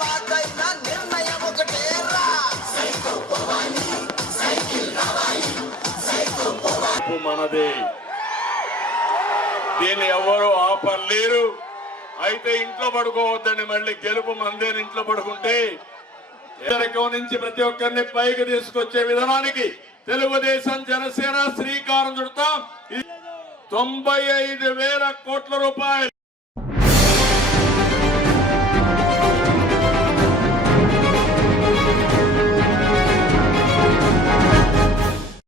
తర్వాతైనా నిర్ణయం ఒకటేరా, మనదే. దీన్ని ఎవరు ఆపలేరు. అయితే ఇంట్లో పడుకోవద్దని మళ్ళీ గెలుపు మందేని ఇంట్లో పడుకుంటే ఎదరికం నుంచి ప్రతి ఒక్కరిని పైకి తీసుకొచ్చే విధానానికి తెలుగుదేశం జనసేన శ్రీకారం చుడతాం. 95,000 కోట్ల రూపాయలు